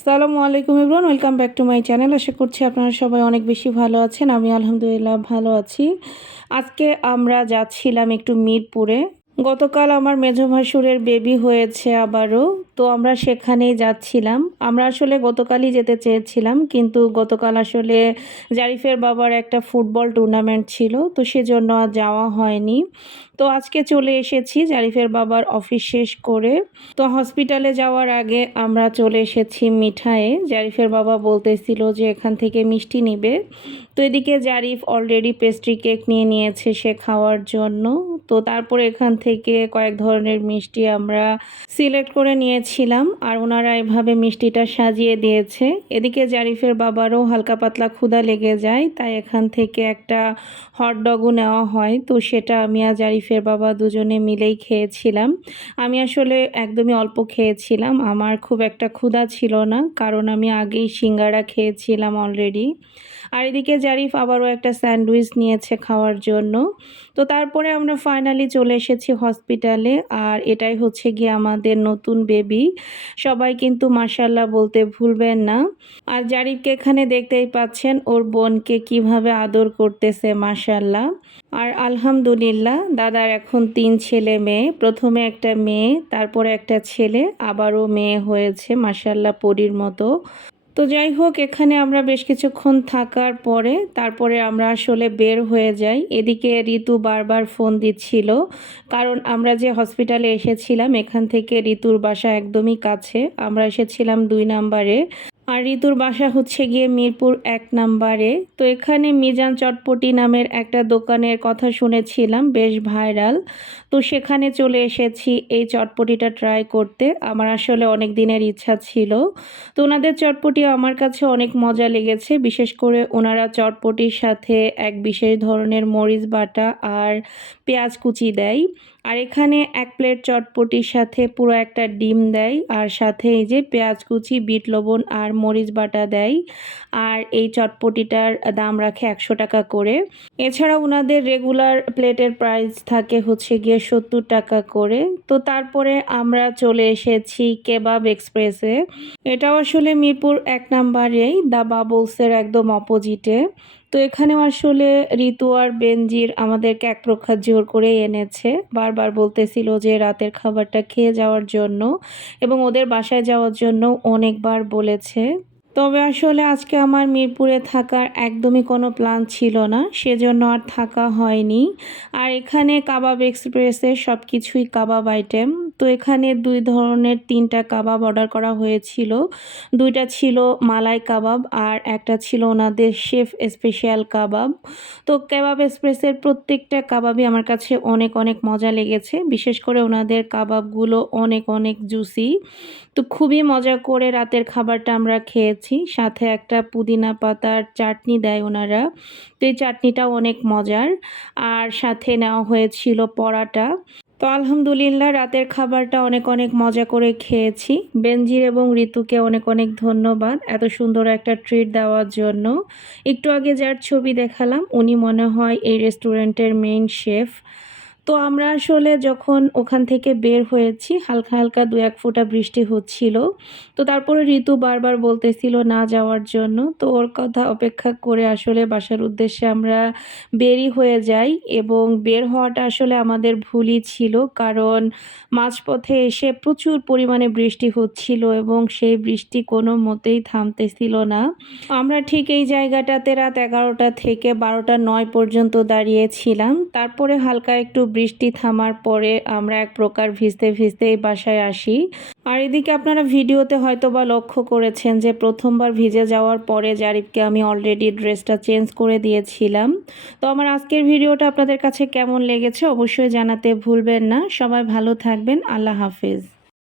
আসসালামু আলাইকুম everyone, welcome back to my channel. আশা করছি আপনারা সবাই অনেক বেশি ভালো আছেন। আমি আলহামদুলিল্লাহ ভালো আছি। আজকে আমরা যাচ্ছিলাম একটু মিরপুরে। গতকাল আমার মেজো ভাসুরের বেবি হয়েছে আবারও, তো আমরা সেখানেই যাচ্ছিলাম। আমরা আসলে গতকালই যেতে চেয়েছিলাম, কিন্তু গতকাল আসলে জারিফের বাবার একটা ফুটবল টুর্নামেন্ট ছিল, তো সেজন্য আর যাওয়া হয়নি। তো আজকে চলে এসেছি জারিফের বাবার অফিস শেষ করে। তো হসপিটালে যাওয়ার আগে আমরা চলে এসেছি মিঠায়ে। জারিফের বাবা বলতেছিল যে এখান থেকে মিষ্টি নিবে। তো এদিকে জারিফ অলরেডি পেস্ট্রি কেক নিয়ে নিয়েছে সে খাওয়ার জন্য। তো তারপরে এখান থেকে কয়েক ধরনের মিষ্টি আমরা সিলেক্ট করে নিয়েছিলাম, আর ওনারা এভাবে মিষ্টিটা সাজিয়ে দিয়েছে। এদিকে জারিফের বাবারও হালকা পাতলা ক্ষুধা লেগে যায়, তাই এখান থেকে একটা হটডগও নেওয়া হয়। তো সেটা আমি আর জারিফের বাবা দুজনে মিলেই খেয়েছিলাম। আমি আসলে একদমই অল্প খেয়েছিলাম, আমার খুব একটা ক্ষুধা ছিল না, কারণ আমি আগেই সিঙ্গারা খেয়েছিলাম অলরেডি। আর এদিকে জারিফ আবারও একটা স্যান্ডউইচ নিয়েছে খাওয়ার জন্য। তো তারপরে আমরা ফাইনালি চলে এসেছি হসপিটালে, আর এটাই হচ্ছে গিয়ে আমাদের নতুন বেবি। সবাই কিন্তু মাশাআল্লাহ বলতে ভুলবেন না। আর জারিফকে এখানে দেখতেই পাচ্ছেন ওর বোনকে কিভাবে আদর করতেছে, মাশাআল্লাহ। আর আলহামদুলিল্লাহ দাদার এখন 3 ছেলে মেয়ে। প্রথমে একটা মেয়ে, তারপরে একটা ছেলে, আবারও মেয়ে হয়েছে, মাশাআল্লাহ পরীর মতো। তো যাই হোক, এখানে আমরা বেশ কিছুক্ষণ থাকার পরে তারপরে আমরা আসলে বের হয়ে যাই। এদিকে ঋতু বারবার ফোন দিচ্ছিল, কারণ আমরা যে হসপিটালে এসেছিলাম এখান থেকে ঋতুর বাসা একদমই কাছে। আমরা এসেছিলাম 2 নাম্বারে, আর ঋতুর বাসা হচ্ছে গিয়ে মিরপুর 1 নাম্বারে। তো এখানে মিজান চটপটি নামের একটা দোকানের কথা শুনেছিলাম, বেশ ভাইরাল। তো সেখানে চলে এসেছি এই চটপটিটা ট্রাই করতে। আমার আসলে অনেক দিনের ইচ্ছা ছিল। তো ওনাদের চটপটি আমার কাছে অনেক মজা লেগেছে, বিশেষ করে ওনারা চটপটির সাথে এক বিশেষ ধরনের মরিচ বাটা আর পেঁয়াজ কুচি দেয়। আর এখানে 1 প্লেট চটপটির সাথে পুরো একটা ডিম দেয়, আর সাথে এই যে পেঁয়াজ কুচি, বিট লবণ আর মরিচ বাটা দেয়। আর এই চটপটিটার দাম রাখে 100 টাকা করে। এছাড়া ওনাদের রেগুলার প্লেটের প্রাইস থাকে হচ্ছে গিয়ে 70 টাকা করে। তো তারপরে আমরা চলে এসেছি কেবাব এক্সপ্রেসে। এটাও আসলে মিরপুর 1 নাম্বারেই, দ্য বাবলসের একদম অপোজিটে। তো এখানেও আসলে ঋতু আর বেনজির আমাদেরকে এক প্রকার জোর করে এনেছে। বারবার বলতেছিল যে রাতের খাবারটা খেয়ে যাওয়ার জন্য, এবং ওদের বাসায় যাওয়ার জন্য অনেকবার বলেছে। তবে আসলে আজকে আমার মিরপুরে থাকার একদমই কোনো প্ল্যান ছিল না, সেজন্য আর থাকা হয়নি। আর এখানে কাবাব এক্সপ্রেসের সব কিছুই কাবাব আইটেম। তো এখানে 2 ধরনের 3টা কাবাব অর্ডার করা হয়েছিল। 2টা ছিল মালাই কাবাব, আর একটা ছিল ওনাদের শেফ স্পেশাল কাবাব। তো কাবাব এক্সপ্রেসের প্রত্যেকটা কাবাবই আমার কাছে অনেক অনেক মজা লেগেছে, বিশেষ করে ওনাদের কাবাবগুলো অনেক অনেক জুসি। তো খুবই মজা করে রাতের খাবারটা আমরা খেয়েছি। সাথে একটা পুদিনা পাতার চাটনি দেয় ওনারা, তো এই চাটনিটাও অনেক মজার। আর সাথে নেওয়া হয়েছিল পরাটা। তো আলহামদুলিল্লাহ রাতের খাবারটা অনেক অনেক মজা করে খেয়েছি। বেনজির এবং ঋতুকে অনেক অনেক ধন্যবাদ এত সুন্দর একটা ট্রিট দেওয়ার জন্য। একটু আগে যার ছবি দেখালাম উনি মনে হয় এই রেস্টুরেন্টের মেইন শেফ। তো আমরা আসলে যখন ওখান থেকে বের হয়েছি হালকা হালকা 2-1 ফোঁটা বৃষ্টি হচ্ছিল। তো তারপরে ঋতু বারবার বলতেছিল না যাওয়ার জন্য। তো ওর কথা অপেক্ষা করে আসলে বাসার উদ্দেশ্যে আমরা বেরই হয়ে যাই, এবং বের হওয়াটা আসলে আমাদের ভুলই ছিল, কারণ মাঝপথে এসে প্রচুর পরিমাণে বৃষ্টি হচ্ছিল এবং সেই বৃষ্টি কোনো মতেই থামতেছিল না। আমরা ঠিক এই জায়গাটাতে রাত 11টা থেকে 12টা 9 পর্যন্ত দাঁড়িয়েছিলাম। তারপরে হালকা একটু বৃষ্টি থামার পরে আমরা এক প্রকার ভিজতে ভিজতেই বাসায় আসি। আর এদিকে আপনারা ভিডিওতে হয়তো বা লক্ষ্য করেছেন যে প্রথমবার ভিজে যাওয়ার পরে জারিফকে আমি অলরেডি ড্রেসটা চেঞ্জ করে দিয়েছিলাম। তো আমার আজকের ভিডিওটা আপনাদের কাছে কেমন লেগেছে অবশ্যই জানাতে ভুলবেন না। সবাই ভালো থাকবেন। আল্লাহ হাফেজ।